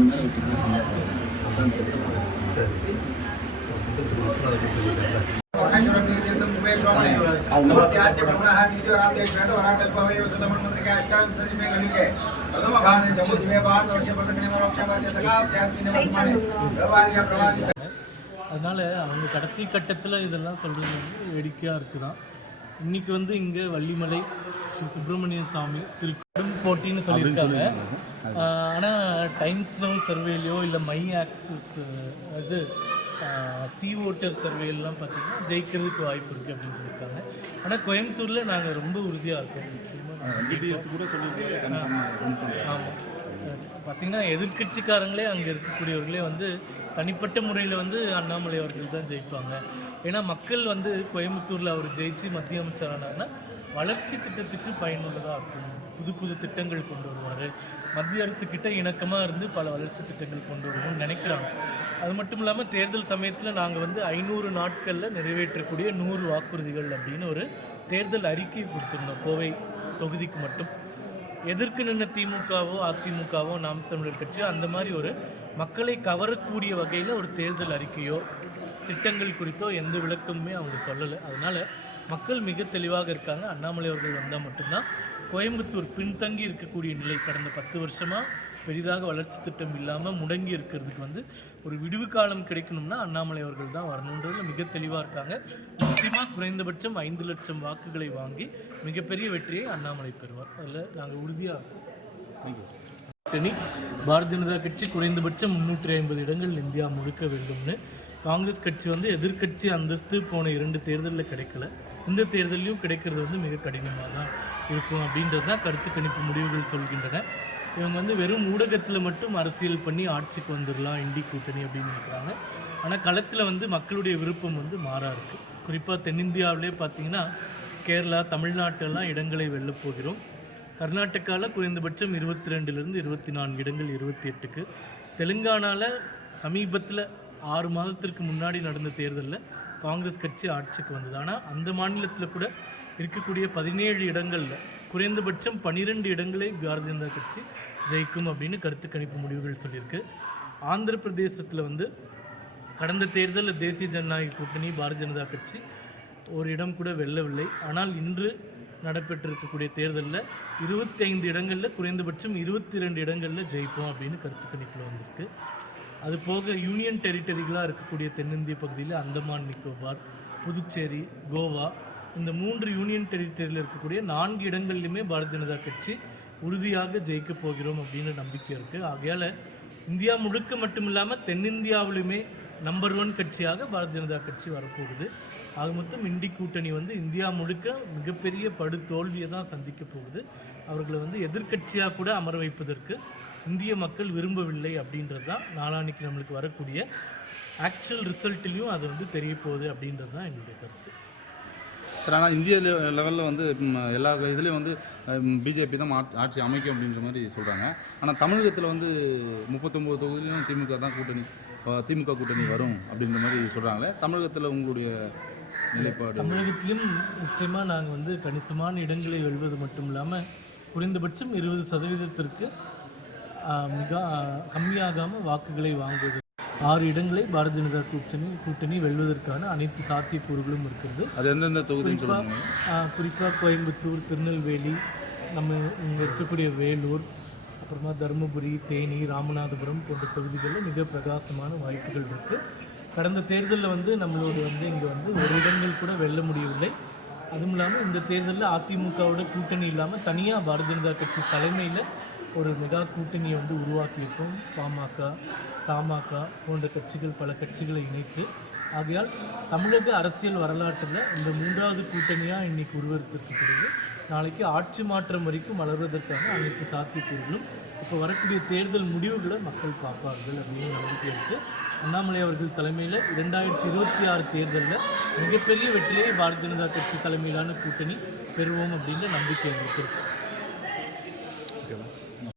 மணி அதனால் அவங்க கடைசி கட்டத்தில் இதெல்லாம் சொல்கிறது வந்து வேடிக்கையாக இருக்குதான். இன்றைக்கி வந்து இங்கே வள்ளிமலை ஸ்ரீ சுப்பிரமணிய சாமி திரு கடும் போட்டின்னு சொல்லியிருக்காங்க. ஆனால் டைம்ஸ் நவ் சர்வேலையோ இல்லை மை ஆக்சஸ் இது சி ஓட்டர் சர்வேலாம் பார்த்தீங்கன்னா ஜெயிக்கிறதுக்கு வாய்ப்பு இருக்குது அப்படின்னு சொல்லியிருக்காங்க. ஆனால் கோயம்புத்தூரில் நாங்கள் ரொம்ப உறுதியாக இருக்கோம். ஆமாம் பார்த்தீங்கன்னா எதிர்க்கட்சிக்காரங்களே அங்கே இருக்கக்கூடியவர்களே வந்து தனிப்பட்ட முறையில் வந்து அண்ணாமலை அவர்கள் தான் ஜெயிப்பாங்க. ஏன்னா மக்கள் வந்து கோயம்புத்தூரில் அவர் ஜெயிச்சு மத்திய அமைச்சர் ஆனார்னா வளர்ச்சி திட்டத்துக்கு பயனுள்ளதாக இருக்கும் புது புது திட்டங்கள் கொண்டு வருவார். மத்திய அரசு கிட்ட இணக்கமாக இருந்து பல வளர்ச்சி திட்டங்கள் கொண்டு வருவோம்னு நினைக்கிறாங்க. அது மட்டும் இல்லாமல் தேர்தல் சமயத்தில் நாங்கள் வந்து ஐநூறு நாட்களில் நிறைவேற்றக்கூடிய நூறு வாக்குறுதிகள் அப்படின்னு ஒரு தேர்தல் அறிக்கை கொடுத்துருந்தோம். கோவை தொகுதிக்கு மட்டும். எதிர்க்கு நின்ன திமுகவோ அதிமுகவோ நாம் தமிழர் கட்சியோ அந்த மாதிரி ஒரு மக்களை கவரக்கூடிய வகையில் ஒரு தேர்தல் அறிக்கையோ திட்டங்கள் குறித்தோ எந்த விளக்கமுமே அவங்க சொல்லலை. அதனால் மக்கள் மிக தெளிவாக இருக்காங்க. அண்ணாமலை அவர்கள் வந்தால் மட்டும்தான். கோயம்புத்தூர் பின்தங்கி இருக்கக்கூடிய நிலை கடந்த பத்து வருஷமாக பெரிதாக வளர்ச்சி திட்டம் இல்லாமல் முடங்கி இருக்கிறதுக்கு வந்து ஒரு விடுவு காலம் கிடைக்கணும்னா அண்ணாமலை அவர்கள் தான் வரணுன்றதில் மிக தெளிவாக இருக்காங்க. முக்கியமாக குறைந்தபட்சம் ஐந்து லட்சம் வாக்குகளை வாங்கி மிகப்பெரிய வெற்றியை அண்ணாமலை பெறுவார். அதில் நாங்கள் உறுதியாக கூட்டணி பாரதிய ஜனதா கட்சி குறைந்தபட்சம் முன்னூற்றி ஐம்பது இடங்கள் இந்தியா முழுக்க வேண்டும்னு. காங்கிரஸ் கட்சி வந்து எதிர்க்கட்சி அந்தஸ்து போன இரண்டு தேர்தலில் கிடைக்கல. இந்த தேர்தலையும் கிடைக்கிறது வந்து மிக கடினமாக தான் இருக்கும் அப்படின்றது தான் கருத்து கணிப்பு முடிவுகள் சொல்கின்றன. இவங்க வந்து வெறும் ஊடகத்தில் மட்டும் அரசியல் பண்ணி ஆட்சிக்கு வந்துடலாம் இண்டி கூட்டணி அப்படின்னு நினைக்கிறாங்க. ஆனால் களத்தில் வந்து மக்களுடைய விருப்பம் வந்து மாறா இருக்குது குறிப்பாக தென்னிந்தியாவிலே பார்த்தீங்கன்னா கேரளா தமிழ்நாட்டெல்லாம் இடங்களை வெல்லப் போகிறோம். கர்நாடகாவில் குறைந்தபட்சம் இருபத்தி ரெண்டுலேருந்து இருபத்தி நான்கு இடங்கள் இருபத்தி எட்டுக்கு தெலுங்கானாவில் சமீபத்தில் ஆறு மாதத்திற்கு முன்னாடி நடந்த தேர்தலில் காங்கிரஸ் கட்சி ஆட்சிக்கு வந்தது. ஆனால் அந்த மாநிலத்தில் கூட இருக்கக்கூடிய பதினேழு இடங்களில் குறைந்தபட்சம் பன்னிரெண்டு இடங்களை பாரதிய ஜனதா கட்சி ஜெயிக்கும் அப்படின்னு கருத்து கணிப்பு முடிவுகள் சொல்லியிருக்கு. ஆந்திர பிரதேசத்தில் வந்து கடந்த தேர்தலில் தேசிய ஜனநாயக கூட்டணி பாரதிய ஜனதா கட்சி ஒரு இடம் கூட வெல்லவில்லை. ஆனால் இன்று நடைபெற்றிருக்கக்கூடிய தேர்தலில் இருபத்தி ஐந்து இடங்களில் குறைந்தபட்சம் இருபத்தி ரெண்டு இடங்களில் ஜெயிப்போம் அப்படின்னு கருத்து கணிப்பில் வந்திருக்கு. அது போக யூனியன் டெரிட்டரிகளாக இருக்கக்கூடிய தென்னிந்திய பகுதியில் அந்தமான் நிக்கோபார் புதுச்சேரி கோவா இந்த மூன்று யூனியன் டெரிட்டரியில் இருக்கக்கூடிய நான்கு இடங்கள்லையுமே பாரதிய ஜனதா கட்சி உறுதியாக ஜெயிக்கப் போகிறோம் அப்படின்ற நம்பிக்கை இருக்குது ஆகையால் இந்தியா முழுக்க மட்டும் இல்லாமல் தென்னிந்தியாவிலுமே நம்பர் ஒன் கட்சியாக பாரதிய ஜனதா கட்சி வரப்போகுது. ஆக மொத்தம் இண்டி கூட்டணி வந்து இந்தியா முழுக்க மிகப்பெரிய படு தோல்வியை தான் சந்திக்க போகுது. அவர்களை வந்து எதிர்க்கட்சியாக கூட அமர வைப்பதற்கு இந்திய மக்கள் விரும்பவில்லை அப்படின்றது தான் நாளான்னைக்கு நம்மளுக்கு வரக்கூடிய ஆக்சுவல் ரிசல்ட்லேயும் அது வந்து தெரிய போகுது அப்படின்றது தான் என்னுடைய கருத்து. சரி ஆனால் இந்திய லெவலில் வந்து எல்லா இதுலேயும் வந்து பிஜேபி தான் ஆட்- ஆட்சி அமைக்கும் அப்படின்ற மாதிரி சொல்கிறாங்க ஆனால் தமிழகத்தில் வந்து முப்பத்தொம்போது தொகுதியிலும் திமுக தான் கூட்டணி திமுக கூட்டணி வரும் அப்படின்ற மாதிரி சொல்கிறாங்களே தமிழகத்தில் உங்களுடைய நிலைப்பாடு? தமிழகத்திலும் நிச்சயமாக நாங்கள் வந்து கணிசமான இடங்களை வெல்வது மட்டும் இல்லாமல் குறைந்தபட்சம் இருபது சதவீதத்திற்கு மிக கம்மியாகாமல் வாக்குகளை வாங்குவது. ஆறு இடங்களை பாரதிய ஜனதா கூட்டணி கூட்டணி வெல்வதற்கான அனைத்து சாத்தியக்கூறுகளும் இருக்கிறது. அது எந்தெந்த தொகுதின்னு சொல்லுங்க. குறிப்பாக கோயம்புத்தூர் திருநெல்வேலி நம்ம இங்கே இருக்கக்கூடிய வேலூர் அப்புறமா தருமபுரி தேனி ராமநாதபுரம் போன்ற தொகுதிகளில் மிக பிரகாசமான வாய்ப்புகள் இருக்குது கடந்த தேர்தலில் வந்து நம்மளோட வந்து இங்கே வந்து ஒரு இடங்கள் கூட வெல்ல முடியவில்லை. அதுவும் இல்லாமல் இந்த தேர்தலில் அதிமுகவோட கூட்டணி இல்லாமல் தனியாக பாரதிய ஜனதா கட்சி தலைமையில் ஒரு மெகா கூட்டணியை வந்து உருவாக்கியிருக்கோம். பாமக தமாக போன்ற கட்சிகள் பல கட்சிகளை இணைத்து. ஆகையால் தமிழக அரசியல் வரலாற்றில் இந்த மூன்றாவது கூட்டணியாக இன்னைக்கு உருவெடுத்திருக்கிறது. நாளைக்கு ஆட்சி மாற்றம் வரைக்கும் வளர்வதற்கான அனைத்து சாத்தியக்கூறுகளும் இப்போ வரக்கூடிய தேர்தல் முடிவுகளை மக்கள் பார்ப்பார்கள் அப்படின்னு நம்பிக்கை இருக்குது அண்ணாமலை அவர்கள் தலைமையில் இரண்டாயிரத்தி இருபத்தி ஆறு தேர்தலில் மிகப்பெரிய வெற்றியை பாரதிய ஜனதா கட்சி தலைமையிலான கூட்டணி பெறுவோம் அப்படின்ற நம்பிக்கை எங்களுக்கு இருக்குது ஓகேவா